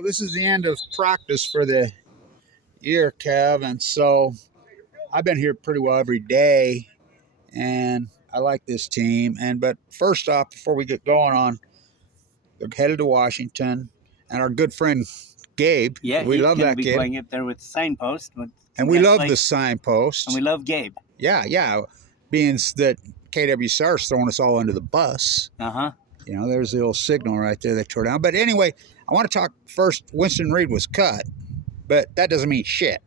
Well, this is the end of practice for the year, Kev, and so I've been here pretty well every day, and I like this team. But first off, before we get going on, they're headed to Washington, and our good friend Gabe. Yeah, we he's love going to that be kid, going up there with the signpost. and we love the signpost, and we love Gabe. Yeah, being that KWSR is throwing us all under the bus. You know, there's the old signal right there they tore down. But anyway, I want to talk first. Winston Reed was cut, but that doesn't mean shit.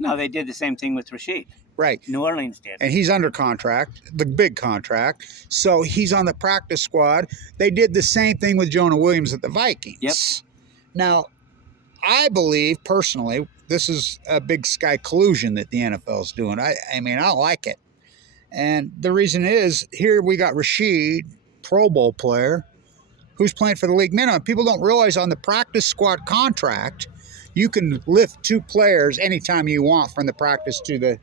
No, they did the same thing with Rashid. Right. New Orleans did. And he's under contract, the big contract. So he's on the practice squad. They did the same thing with Jonah Williams at the Vikings. Yep. Now, I believe personally, this is a big sky collusion that the NFL is doing. I mean, I don't like it. And the reason is, here we got Rashid, Pro Bowl player, who's playing for the league minimum. People don't realize on the practice squad contract, you can lift two players anytime you want from the practice to the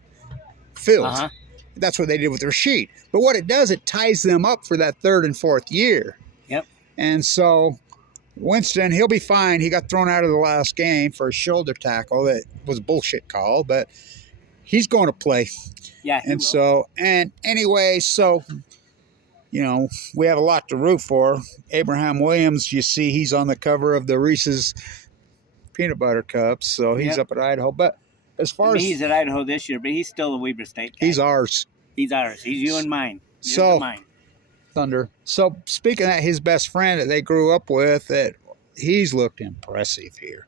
field. That's what they did with Rashid. But what it does, it ties them up for that third and fourth year. Yep. And so Winston, he'll be fine. He got thrown out of the last game for a shoulder tackle that was a bullshit call, but he's going to play. Yeah, he will. So, and anyway, so, you know, we have a lot to root for. Abraham Williams, you see, he's on the cover of the Reese's Peanut Butter Cups, so he's up at Idaho. But as far as he's at Idaho this year, but he's still a Weber State guy. He's ours. He's ours. He's you and mine. Mine. Thunder. So speaking of that, his best friend that they grew up with, that he's looked impressive here.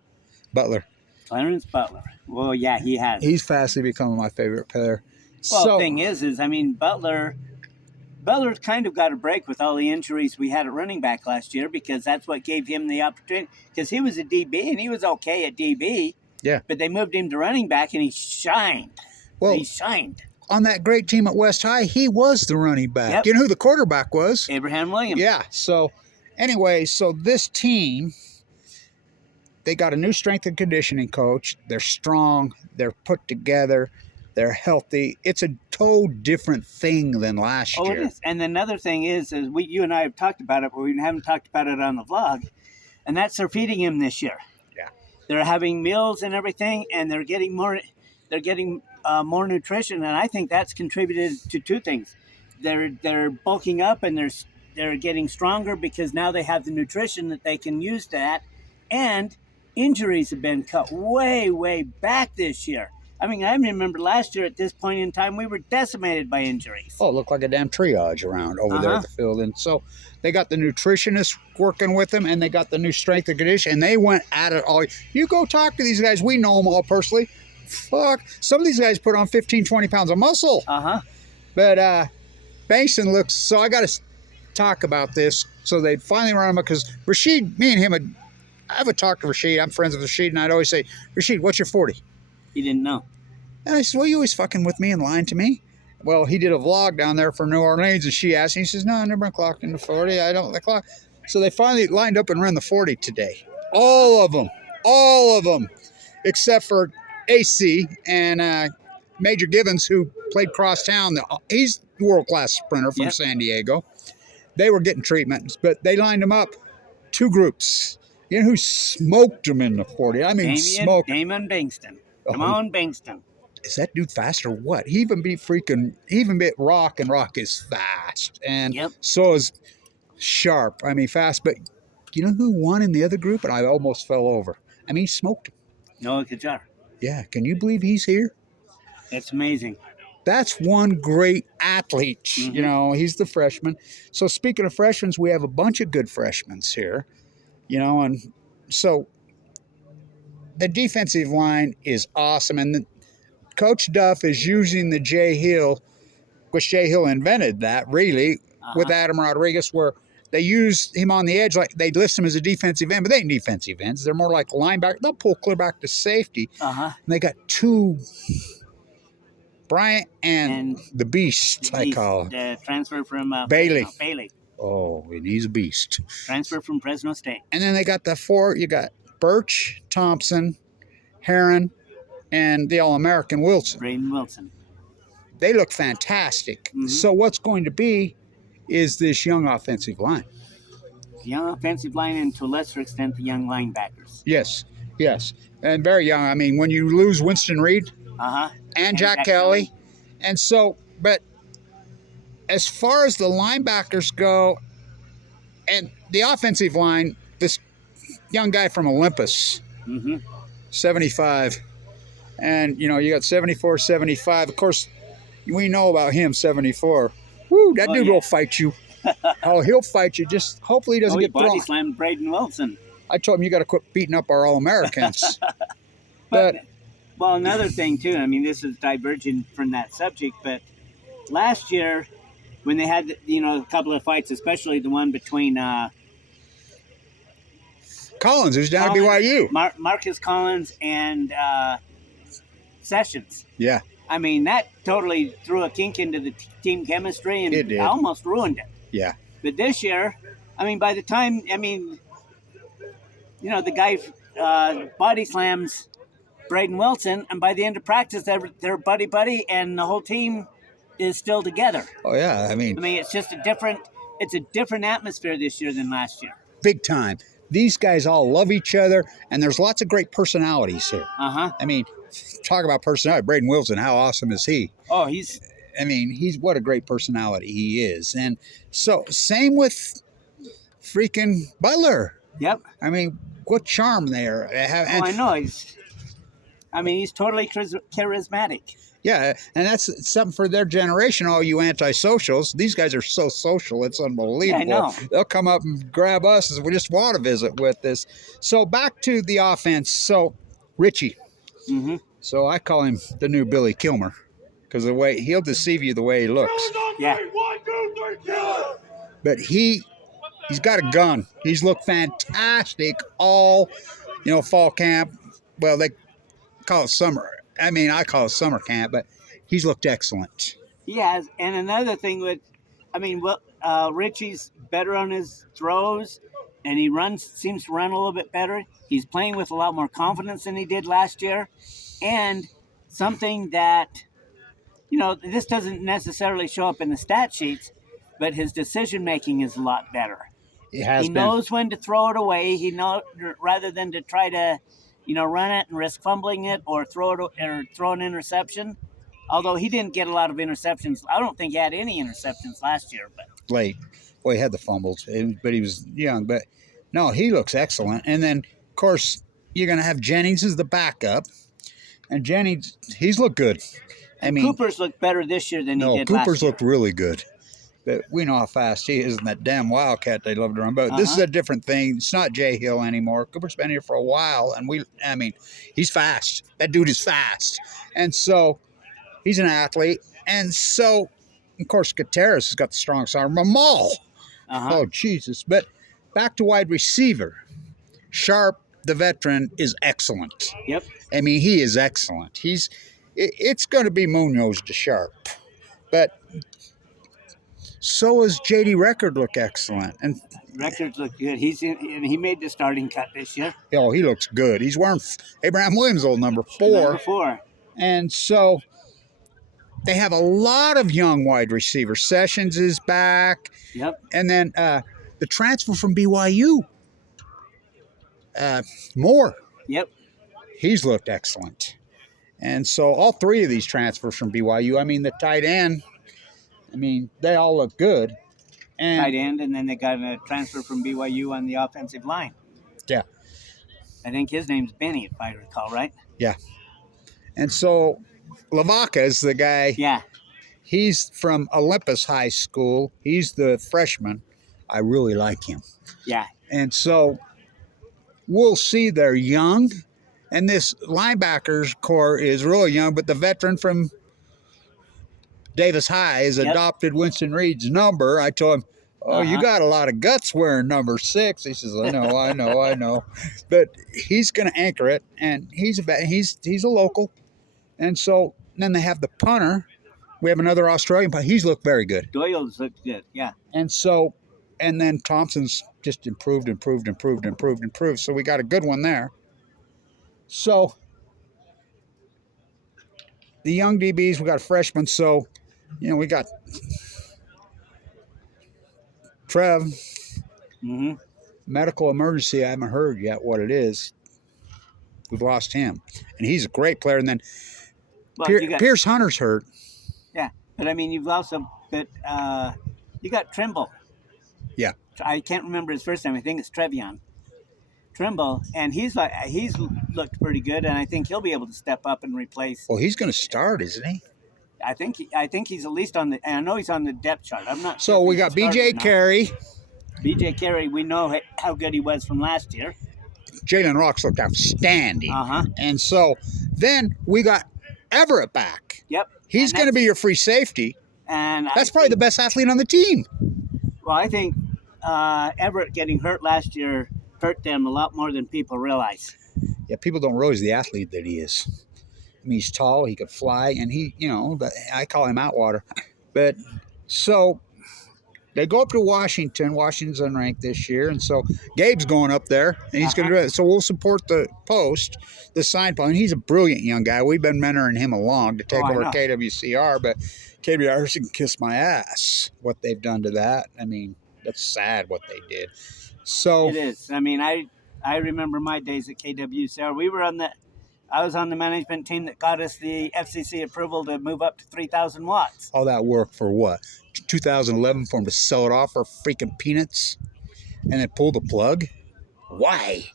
Butler. Clarence Butler. Well, yeah, he has. He's fastly becoming my favorite player. Well, the thing is, I mean, Butler's kind of got a break with all the injuries we had at running back last year, because that's what gave him the opportunity. Because he was a DB, and he was okay at DB. Yeah. But they moved him to running back, and he shined. Well, he shined. On that great team at West High, he was the running back. Yep. You know who the quarterback was? Abraham Williams. Yeah. So, anyway, so this team, they got a new strength and conditioning coach. They're strong. They're put together. They're healthy. It's a total different thing than last year. Oh, it is. And another thing is you and I have talked about it, but we haven't talked about it on the vlog, and that's they're feeding him this year. Yeah. They're having meals and everything, and they're getting more more nutrition, and I think that's contributed to two things. They're bulking up, and they're getting stronger because now they have the nutrition that they can use that, and injuries have been cut way, way back this year. I mean, I remember last year at this point in time, we were decimated by injuries. Oh, it looked like a damn triage around over there at the field. And so they got the nutritionists working with them, and they got the new strength and condition, and they went at it all. You go talk to these guys. We know them all personally. Fuck. Some of these guys put on 15, 20 pounds of muscle. But Bankston looks, so I got to talk about this. So they finally run him up, because Rashid, me and him, I would talk to Rashid. I'm friends with Rashid, and I'd always say, Rashid, what's your 40? He didn't know. And I said, well, you always fucking with me and lying to me. Well, he did a vlog down there for New Orleans, and she asked me, he says, no, I never been clocked in the 40. I don't clock. So they finally lined up and ran the 40 today. All of them, except for AC and Major Givens, who played crosstown. He's a world-class sprinter from San Diego. They were getting treatments, but they lined them up, two groups. You know who smoked them in the 40? I mean, smoked. Damon Bankston. Come on, Bankston. Is that dude fast or what? He even beat Rock, and Rock is fast. And so is Sharp. I mean, fast. But you know who won in the other group? And I almost fell over. I mean, he smoked him. Noah Kajar. Yeah. Can you believe he's here? It's amazing. That's one great athlete. You know, he's the freshman. So speaking of freshmen, we have a bunch of good freshmen here. You know, and so the defensive line is awesome. And Coach Duff is using the Jay Hill, which Jay Hill invented that, really, with Adam Rodriguez, where they use him on the edge. Like, they list him as a defensive end, but they ain't defensive ends. They're more like linebacker. They'll pull clear back to safety. And they got two, Bryant and the Beast, I call him. Transfer from Bailey. Bailey. Oh, and he's a beast. Transfer from Fresno State. And then they got the four. You got Birch, Thompson, Heron, and the All-American Wilson. Braden Wilson. They look fantastic. So what's going to be is this young offensive line. young offensive line, and to a lesser extent, the young linebackers. Yes, yes, and very young. I mean, when you lose Winston Reed Uh huh. and Jack Kelly, and so, but as far as the linebackers go, and the offensive line, this young guy from Olympus, Mm-hmm. 75, and you got 74, 75. Of course, we know about him, 74. Woo, that dude will fight you. Oh, he'll fight you. Just hopefully he doesn't he get body thrown. slammed Braden Wilson. I told him you got to quit beating up our All-Americans. But well, another thing too. I mean, this is diverging from that subject, but last year when they had a couple of fights, especially the one between Collins, who's down at BYU, Marcus Collins and Sessions. Yeah. I mean, that totally threw a kink into the team chemistry and It did. almost ruined it. Yeah. But this year, I mean, by the time, the guy body slams Braden Wilson, and by the end of practice, they're buddy, and the whole team is still together. Oh yeah, I mean, it's just a different atmosphere this year than last year. Big time. These guys all love each other, and there's lots of great personalities here. I mean, talk about personality. Braden Wilson, how awesome is he? Oh, he's what a great personality he is. And so, same with freaking Butler. Yep. I mean, what charm there. I know. He's totally charismatic. Yeah, and that's something for their generation, all you antisocials. These guys are so social, it's unbelievable. Yeah, I know. They'll come up and grab us as we just want to visit with this. So back to the offense. So Richie. Mm-hmm. So I call him the new Billy Kilmer because the way he'll deceive you the way he looks. Yeah. 1, 2, 3, kill! But he's got a gun. He's looked fantastic all, fall camp. Well, they call it summer. I mean, I call it summer camp, but he's looked excellent. He has. And another thing Richie's better on his throws, and he seems to run a little bit better. He's playing with a lot more confidence than he did last year. And something that, this doesn't necessarily show up in the stat sheets, but his decision-making is a lot better. He knows when to throw it away. He knows rather than to try to run it and risk fumbling it or throw an interception. Although he didn't get a lot of interceptions. I don't think he had any interceptions last year. But late. Well, he had the fumbles, but he was young. But no, he looks excellent. And then, of course, you're going to have Jennings as the backup. And Jennings, he's looked good. Cooper's looked better this year than he did last year. Cooper's looked really good. But we know how fast he is in that damn Wildcat they love to run. But this is a different thing. It's not Jay Hill anymore. Cooper's been here for a while, and he's fast. That dude is fast. And so he's an athlete. And so, of course, Gutierrez has got the strong side. Ramal. Oh, Jesus. But back to wide receiver. Sharp, the veteran, is excellent. Yep. He is excellent. It's going to be Munoz to Sharp. But so is J.D. Record look excellent. And Records look good. He made the starting cut this year. Oh, he looks good. He's wearing Abraham Williams' old number 4. Number 4. And so they have a lot of young wide receivers. Sessions is back. Yep. And then the transfer from BYU, Moore. Yep. He's looked excellent. And so all 3 of these transfers from BYU, the tight end, they all look good. And tight end, and then they got a transfer from BYU on the offensive line. Yeah. I think his name's Benny, if I recall, right? Yeah. And so Lavaca is the guy. Yeah. He's from Olympus High School. He's the freshman. I really like him. Yeah. And so we'll see they're young. And this linebackers core is really young, but the veteran from Davis High has adopted Winston Reed's number. I told him, you got a lot of guts wearing number 6. He says, I know. But he's going to anchor it, and he's a local. And so then they have the punter. We have another Australian punter. He's looked very good. Doyle's looked good, yeah. And then Thompson's just improved. So we got a good one there. So the young DBs, we got freshmen. So, we got Trev. Mm-hmm. medical emergency. I haven't heard yet what it is. We've lost him, and he's a great player. And then Well, you got Pierce Hunter's hurt. yeah, but I mean you've also you got Trimble. Yeah. I can't remember his first name. I think it's Trevion Trimble, and he's looked pretty good, and I think he'll be able to step up and replace. Well, he's going to start, isn't he? I think he's at least on the. And I know he's on the depth chart. I'm not. So sure we if got he's started B.J. or not. Carey. B.J. Carey, we know how good he was from last year. Jalen Rocks looked outstanding. Uh-huh. And so then we got Everett back. Yep. He's And going to be your free safety. And That's probably the best athlete on the team. Well, I think Everett getting hurt last year hurt them a lot more than people realize. Yeah, people don't realize the athlete that he is. I mean, he's tall, he could fly, and I call him Outwater. But so they go up to Washington. Washington's unranked this year, and so Gabe's going up there, and he's going to do it. So we'll support the post, the sign post. And he's a brilliant young guy. We've been mentoring him along to take over KWCR, but KWCR can kiss my ass what they've done to that. I mean, that's sad what they did. So it is. I mean, I remember my days at KWCR. I was on the management team that got us the FCC approval to move up to 3,000 watts. All that work for what? 2011 for him to sell it off for freaking peanuts and then pull the plug? Why?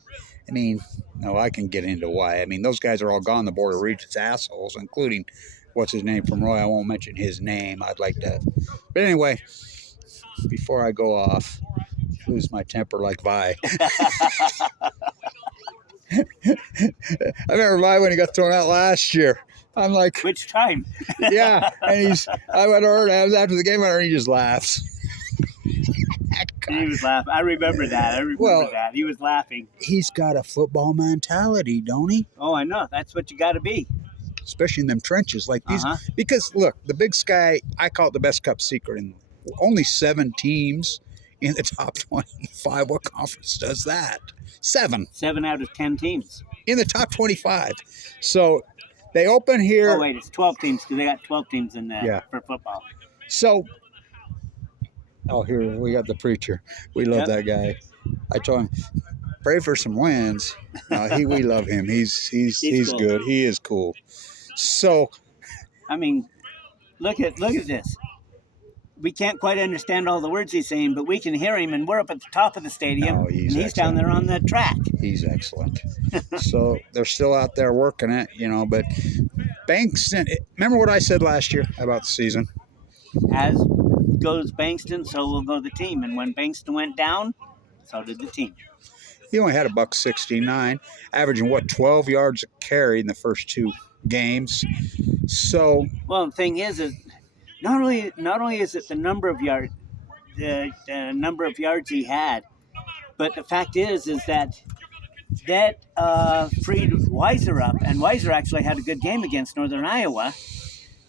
I mean, no, I can get into why. I mean, those guys are all gone. The Board of Regents assholes, including what's his name from Roy. I won't mention his name. I'd like to. But anyway, before I go off, lose my temper like Vi. I remember Vi when he got thrown out last year. I'm like, which time? Yeah, and I went over to him after the game, and he just laughs. He was laughing. I remember that. That. He was laughing. He's got a football mentality, don't he? Oh, I know. That's what you got to be. Especially in them trenches like these. Because, look, the Big Sky, I call it the best cup secret. And only 7 teams in the top 25. What conference does that? 7. 7 out of 10 teams. In the top 25. So they open here. Oh, wait, it's 12 teams because they got 12 teams in there for football. So, here we got the preacher. We love that guy. I told him, pray for some wins. We love him. He's cool. Good. He is cool. So, I mean, look at this. We can't quite understand all the words he's saying, but we can hear him, and we're up at the top of the stadium, and he's down there on the track. He's excellent. So they're still out there working it, but Bankston, remember what I said last year about the season? As goes Bankston, so will go the team. And when Bankston went down, so did the team. He only had a $169, averaging 12 yards a carry in the first 2 games. So, well, the thing is not only is it the number of yards he had, but the fact is that freed Weiser up, and Weiser actually had a good game against Northern Iowa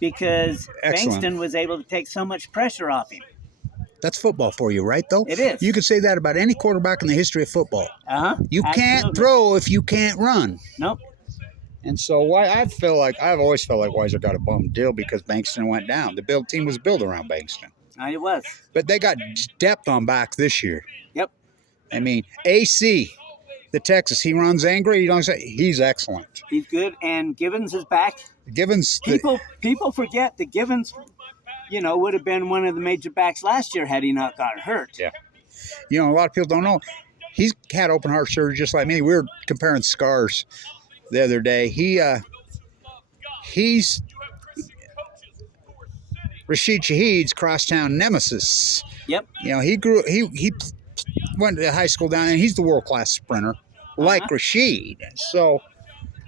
because Bankston was able to take so much pressure off him. That's football for you, right, though? It is. You could say that about any quarterback in the history of football. You can't throw if you can't run. Nope. And so I've always felt like Weiser got a bum deal because Bankston went down. The team was built around Bankston. It was. But they got depth on back this year. Yep. I mean, AC, the Texas, he runs angry. You don't say he's excellent. He's good, and Givens is back. People forget that Givens, would have been one of the major backs last year had he not gotten hurt. Yeah. A lot of people don't know. He's had open heart surgery just like me. We were comparing scars the other day. He's Rashid Shaheed's crosstown nemesis. Yep. He went to high school down, and he's the world-class sprinter, like Rashid. So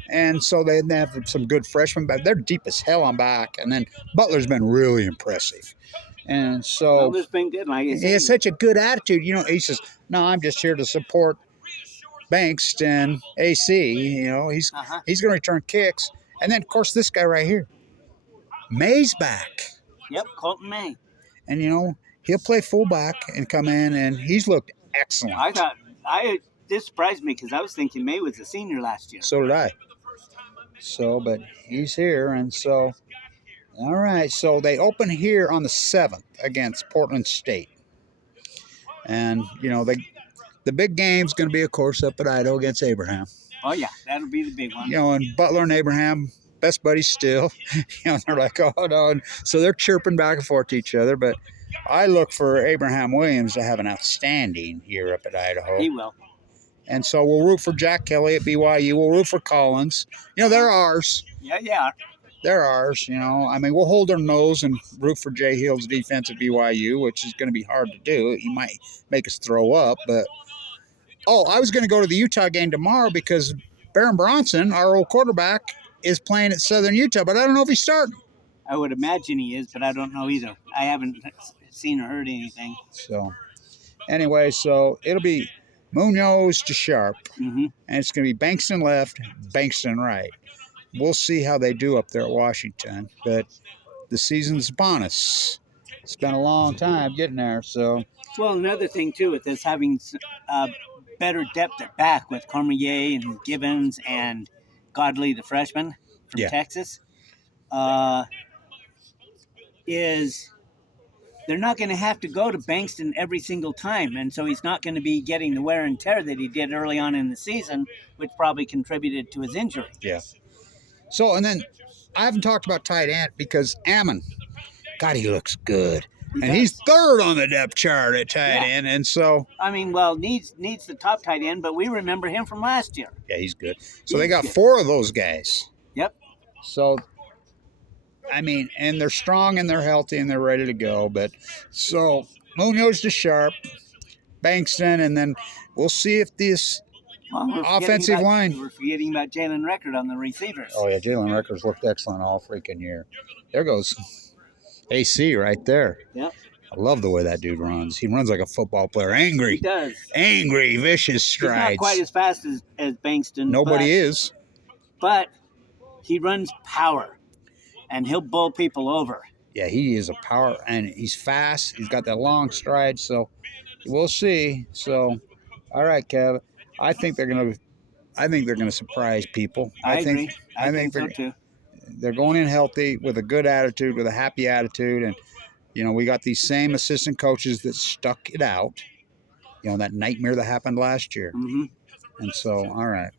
they have some good freshmen back. They're deep as hell on back, and then Butler's been really impressive. And so Butler's been good. Like I said, he has such a good attitude. He says, "No, I'm just here to support Bankston, AC." He's going to return kicks, and then of course this guy right here, May's back. Yep, Colton May. And he'll play fullback and come in, and he's looked excellent. This surprised me because I was thinking May was a senior last year. So did I. So, but he's here, and so, all right. So they open here on the 7th against Portland State, and the big game's going to be, of course, up at Idaho against Abraham. Oh yeah, that'll be the big one. You know, and Butler and Abraham, best buddies still. You know, they're like, oh no, and so they're chirping back and forth to each other. But I look for Abraham Williams to have an outstanding year up at Idaho. He will. And so we'll root for Jack Kelly at BYU. We'll root for Collins. You know, they're ours. Yeah. They're ours. You know, I mean, we'll hold our nose and root for Jay Hill's defense at BYU, which is going to be hard to do. He might make us throw up, but. Oh, I was going to go to the Utah game tomorrow because Baron Bronson, our old quarterback, is playing at Southern Utah, but I don't know if he's starting. I would imagine he is, but I don't know either. I haven't seen or heard anything. So, anyway, so it'll be Munoz to Sharp, Mm-hmm. and it's going to be Bankston left, Bankston right. We'll see how they do up there at Washington, but the season's upon us. It's been a long time getting there, so. Well, another thing, too, with this having better depth at back with Cormier and Gibbons and Godley, the freshman from Texas, is they're not going to have to go to Bankston every single time. And so he's not going to be getting the wear and tear that he did early on in the season, which probably contributed to his injury. Yeah. So, and then I haven't talked about tight end because Ammon, God, he looks good. And he's third on the depth chart at tight end, and so I mean, well, needs the top tight end, but we remember him from last year. Yeah, he's good. So they got 4 of those guys. Yep. So, I mean, and they're strong and they're healthy and they're ready to go. But so Munoz to Sharp, Bankston, and then we'll see if this offensive line. We're forgetting about Jalen Record on the receivers. Oh yeah, Jalen Records looked excellent all freaking year. There goes AC right there. Yep. I love the way that dude runs. He runs like a football player. Angry. He does. Angry, vicious strides. He's not quite as fast as Bankston. Nobody is. But he runs power, and he'll bowl people over. Yeah, he is a power, and he's fast. He's got that long stride, so we'll see. So, all right, Kev. I think they're gonna surprise people. I agree. I think so too. They're going in healthy with a good attitude, with a happy attitude, and you know we got these same assistant coaches that stuck it out. You know that nightmare that happened last year, Mm-hmm. and so all right.